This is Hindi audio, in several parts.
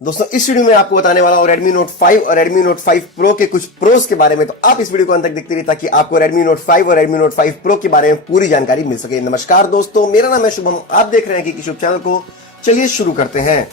दोस्तों इस वीडियो में आपको बताने वाला हूं Redmi Note 5 और Redmi Note 5 Pro के कुछ प्रोस के बारे में। तो आप इस वीडियो को अंत तक देखते रहिए ताकि आपको Redmi Note 5 और Redmi Note 5 Pro के बारे में पूरी जानकारी मिल सके। नमस्कार दोस्तों, मेरा नाम है शुभम, आप देख रहे हैं कि YouTube चैनल को। चलिए शुरू करते हैं।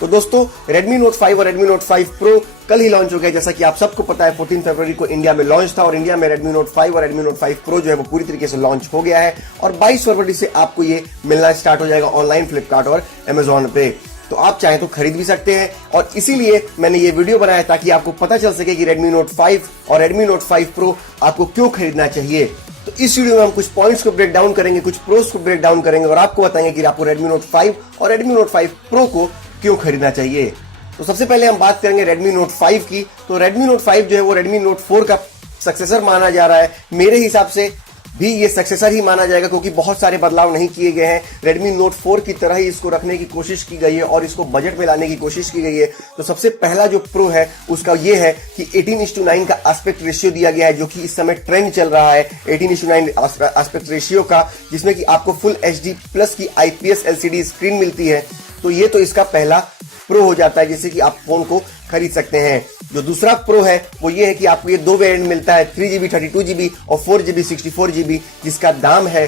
तो दोस्तों Redmi Note 5 और Redmi Note 5 Pro कल ही लॉन्च हो गया। जैसा कि आप सबको पता है 14 फरवरी को इंडिया में लॉन्च था और इंडिया में Redmi Note 5 और Redmi Note 5 Pro जो है वो पूरी तरीके से लॉन्च हो गया है और 22 फरवरी से आपको ये मिलना स्टार्ट हो जाएगा ऑनलाइन फ्लिपकार्ट और Amazon पे। तो आप चाहें तो खरीद भी सकते हैं और इसीलिए मैंने ये वीडियो बनाया ताकि आपको पता चल सके कि Redmi Note 5 और Redmi Note 5 Pro आपको क्यों खरीदना चाहिए। तो इस वीडियो में हम कुछ पॉइंट्स को ब्रेक डाउन करेंगे, कुछ प्रोस को ब्रेक डाउन करेंगे और आपको बताएंगे कि आपको Redmi Note 5 और Redmi Note 5 Pro को क्यों खरीदना चाहिए। तो सबसे पहले हम बात करेंगे Redmi Note 5 की। तो Redmi Note 5 जो है वो Redmi Note 4 का सक्सेसर माना जा रहा है। मेरे हिसाब से भी ये सक्सेसर ही माना जाएगा क्योंकि बहुत सारे बदलाव नहीं किए गए हैं। Redmi Note 4 की तरह ही इसको रखने की कोशिश की गई है और इसको बजट में लाने की कोशिश की गई है। तो सबसे पहला जो प्रो है उसका ये है कि 18:9 का एस्पेक्ट रेशियो दिया गया है, जो कि इस समय ट्रेंड चल रहा है 18:9 एस्पेक्ट रेशियो का, जिसमें कि आपको फुल HD प्लस की IPS LCD स्क्रीन मिलती है। तो ये तो इसका पहला प्रो हो जाता है जिससे कि आप फोन को खरीद सकते हैं। जो दूसरा प्रो है वो ये है कि आपको ये दो वेरिएंट मिलता है, 3GB 32GB और 4GB 64GB, जिसका दाम है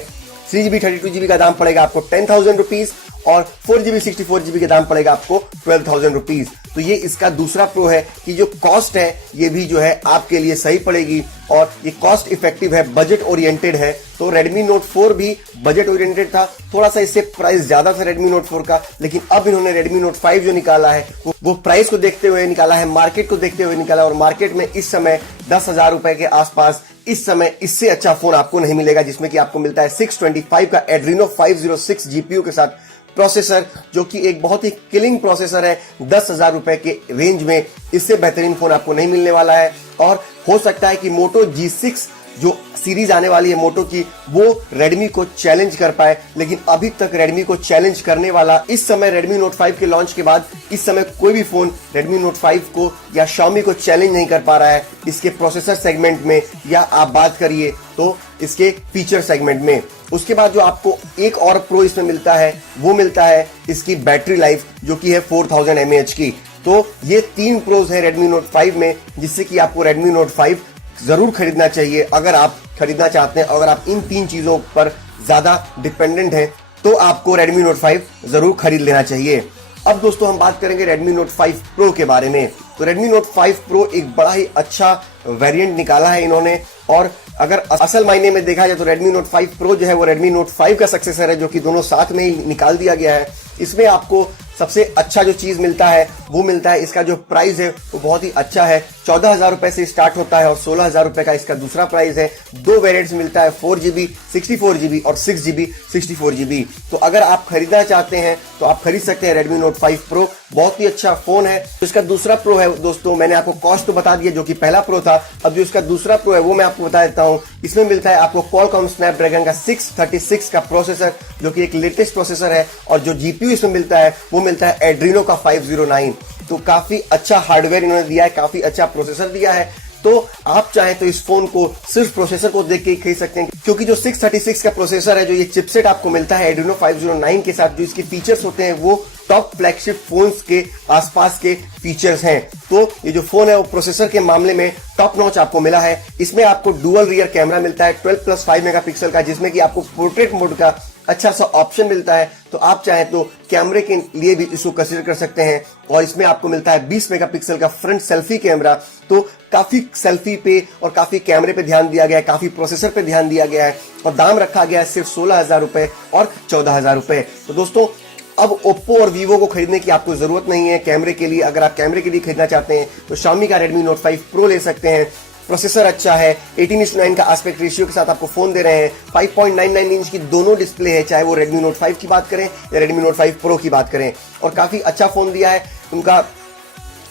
3GB 32GB का दाम पड़ेगा आपको 10,000 रुपीज और 4GB 64GB का दाम पड़ेगा आपको 12,000 रुपीज। तो ये इसका दूसरा प्रो है कि जो कॉस्ट है ये भी जो है आपके लिए सही पड़ेगी और ये कॉस्ट इफेक्टिव है, बजट ओरिएंटेड है। तो Redmi Note 4 भी बजट ओरिएंटेड था, थोड़ा सा इससे प्राइस ज्यादा था Redmi Note 4 का, लेकिन अब इन्होंने Redmi Note 5 जो निकाला है वो प्राइस को देखते हुए निकाला है, मार्केट को देखते हुए निकाला और मार्केट में इस समय 10,000 रुपए के आसपास इस समय इससे अच्छा फोन आपको नहीं मिलेगा, जिसमें कि आपको मिलता है 625 का Adreno 506 GPU के साथ प्रोसेसर, जो कि एक बहुत ही किलिंग प्रोसेसर है। 10,000 रुपए के रेंज में इससे बेहतरीन फोन आपको नहीं मिलने वाला है। और हो सकता है कि Moto G6 जो सीरीज आने वाली है मोटो की, वो Redmi को चैलेंज कर पाए, लेकिन अभी तक Redmi को चैलेंज करने वाला इस समय Redmi Note 5 के लॉन्च के बाद इस समय कोई भी फोन Redmi Note 5 को या Xiaomi को चैलेंज नहीं कर पा रहा है इसके प्रोसेसर सेगमेंट में, या आप बात करिए तो इसके फीचर सेगमेंट में। उसके बाद जो आपको एक और प्रो इसमें मिलता है वो मिलता है इसकी बैटरी लाइफ, जो कि है 4000 mAh की। तो ये तीन प्रोज है Redmi Note 5 में, जिससे कि आपको Redmi Note 5 जरूर खरीदना चाहिए अगर आप खरीदना चाहते हैं। अगर आप इन तीन चीजों पर ज्यादा डिपेंडेंट हैं तो आपको Redmi Note 5 जरूर खरीद लेना चाहिए। अब दोस्तों हम बात करेंगे Redmi Note 5 Pro के बारे में। तो Redmi Note 5 Pro एक बड़ा ही अच्छा वेरिएंट निकाला है इन्होंने, और अगर असल मायने में देखा जाए तो Redmi Note 5 Pro जो है वो Redmi Note 5 का सक्सेसर है, जो कि दोनों साथ में ही निकाल दिया गया है। इसमें आपको सबसे अच्छा जो चीज मिलता है वो मिलता है इसका जो प्राइस है वो बहुत ही अच्छा है। 14,000 रुपए से स्टार्ट होता है और 16,000 रुपए का इसका दूसरा प्राइस है। दो वेरिएंट्स मिलता है 4GB 64GB और 6GB 64GB। तो अगर आप खरीदना चाहते हैं तो आप खरीद सकते हैं Redmi Note 5 Pro, बहुत ही अच्छा फोन है। तो इसका दूसरा प्रो है दोस्तों, मैंने आपको कॉस्ट तो बता दिया जो कि पहला प्रो था। अब जो इसका दूसरा प्रो है वो मैं आपको बता देता हूं। इसमें मिलता है आपको Qualcomm Snapdragon का 636 का प्रोसेसर, जो कि एक लेटेस्ट प्रोसेसर है, और जो जीपीयू इसमें मिलता है वो मिलता है Adreno का 509। तो काफी अच्छा हार्डवेयर इन्होंने दिया है, काफी अच्छा प्रोसेसर दिया है। तो आप चाहें तो इस फोन को सिर्फ प्रोसेसर को देख के ही खरीद सकते हैं, क्योंकि जो 636 का प्रोसेसर है, जो ये चिपसेट आपको मिलता है Adreno 509 के साथ, जो इसके फीचर्स होते हैं वो टॉप फ्लैगशिप फोन्स के आसपास के फीचर्स हैं। तो ये जो फोन है वो प्रोसेसर के मामले में टॉप नॉच आपको मिला है। इसमें आपको डुअल रियर कैमरा मिलता है 12+5 मेगापिक्सल का, जिसमें कि आपको पोर्ट्रेट मोड का अच्छा सा ऑप्शन मिलता है। तो आप चाहें तो कैमरे के लिए भी इसको कंसीडर कर सकते हैं। और इसमें आपको मिलता है 20 मेगापिक्सल का फ्रंट सेल्फी कैमरा। तो काफी सेल्फी पे और काफी कैमरे पे ध्यान दिया गया है, काफी प्रोसेसर पे ध्यान दिया गया है, और दाम रखा गया है सिर्फ 16,000 रुपए और 14,000 रुपए। तो दोस्तों अब Oppo और Vivo को खरीदने की आपको जरूरत नहीं है कैमरे के लिए। अगर आप कैमरे के लिए खरीदना चाहते हैं तो Xiaomi का Redmi Note 5 Pro ले सकते हैं। प्रोसेसर अच्छा है, 18:9 का एस्पेक्ट रेशियो के साथ आपको फोन दे रहे हैं। 5.99 इंच की दोनों डिस्प्ले है, चाहे वो Redmi Note 5 की बात करें या Redmi Note 5 Pro की बात करें, और काफी अच्छा फोन दिया है। उनका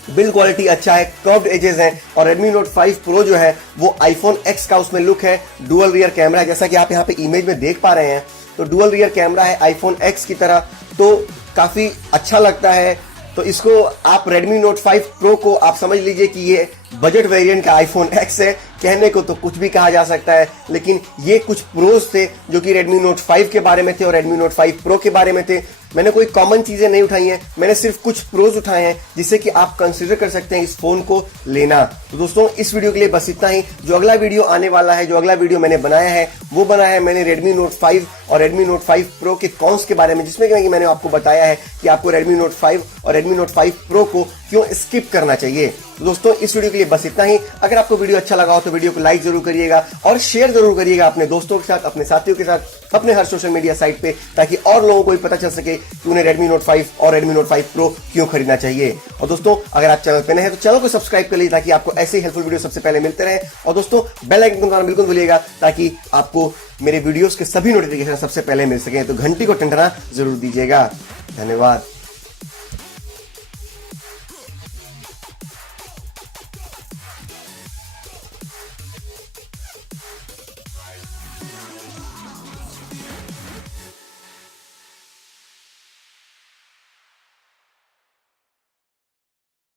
बिल्ड क्वालिटी अच्छा है, कर्व्ड एजेस हैं, और Redmi Note 5 Pro जो है वो iPhone X का उसमें लुक है। डुअल रियर कैमरा है, जैसा कि आप यहाँ पे इमेज में देख पा रहे हैं। तो डुअल रियर कैमरा है iPhone X की तरह, तो काफी अच्छा लगता है। तो इसको आप Redmi Note 5 Pro को आप समझ लीजिए कि ये बजट वेरिएंट का आईफोन X है। कहने को तो कुछ भी कहा जा सकता है, लेकिन ये कुछ प्रोज थे जो कि Redmi Note 5 के बारे में थे और Redmi Note 5 Pro के बारे में थे। मैंने कोई कॉमन चीजें नहीं उठाई हैं, मैंने सिर्फ कुछ प्रोज उठाए हैं जिससे कि आप कंसीडर कर सकते हैं इस फोन को लेना। तो दोस्तों इस वीडियो के लिए बस इतना ही। जो अगला वीडियो आने वाला है, जो अगला वीडियो मैंने बनाया है, वो बनाया है मैंने Redmi Note 5 और Redmi Note 5 Pro के कॉन्स के बारे में, जिसमें कि मैंने आपको बताया है कि आपको Redmi Note 5 और Redmi Note 5 Pro को क्यों स्किप करना चाहिए। तो दोस्तों इस वीडियो के लिए बस इतना ही। अगर आपको वीडियो अच्छा लगा हो तो वीडियो को लाइक जरूर करिएगा और शेयर जरूर करिएगा अपने दोस्तों के साथ, अपने साथियों के साथ, अपने हर सोशल मीडिया साइट पे, ताकि और लोगों को भी पता चल सके कि उन्हें Redmi Note 5 और Redmi Note 5 Pro क्यों खरीदना चाहिए। और दोस्तों अगर आप चैनल पे नए हैं तो चैनल को सब्सक्राइब कर लीजिए ताकि आपको ऐसे ही हेल्पफुल वीडियो सबसे पहले मिलते रहे। और दोस्तों बेल आइकन दबाना बिल्कुल भूलिएगा ताकि आपको मेरे वीडियोस के सभी नोटिफिकेशन सबसे पहले मिल सके। तो घंटी को टंटना जरूर दीजिएगा। धन्यवाद।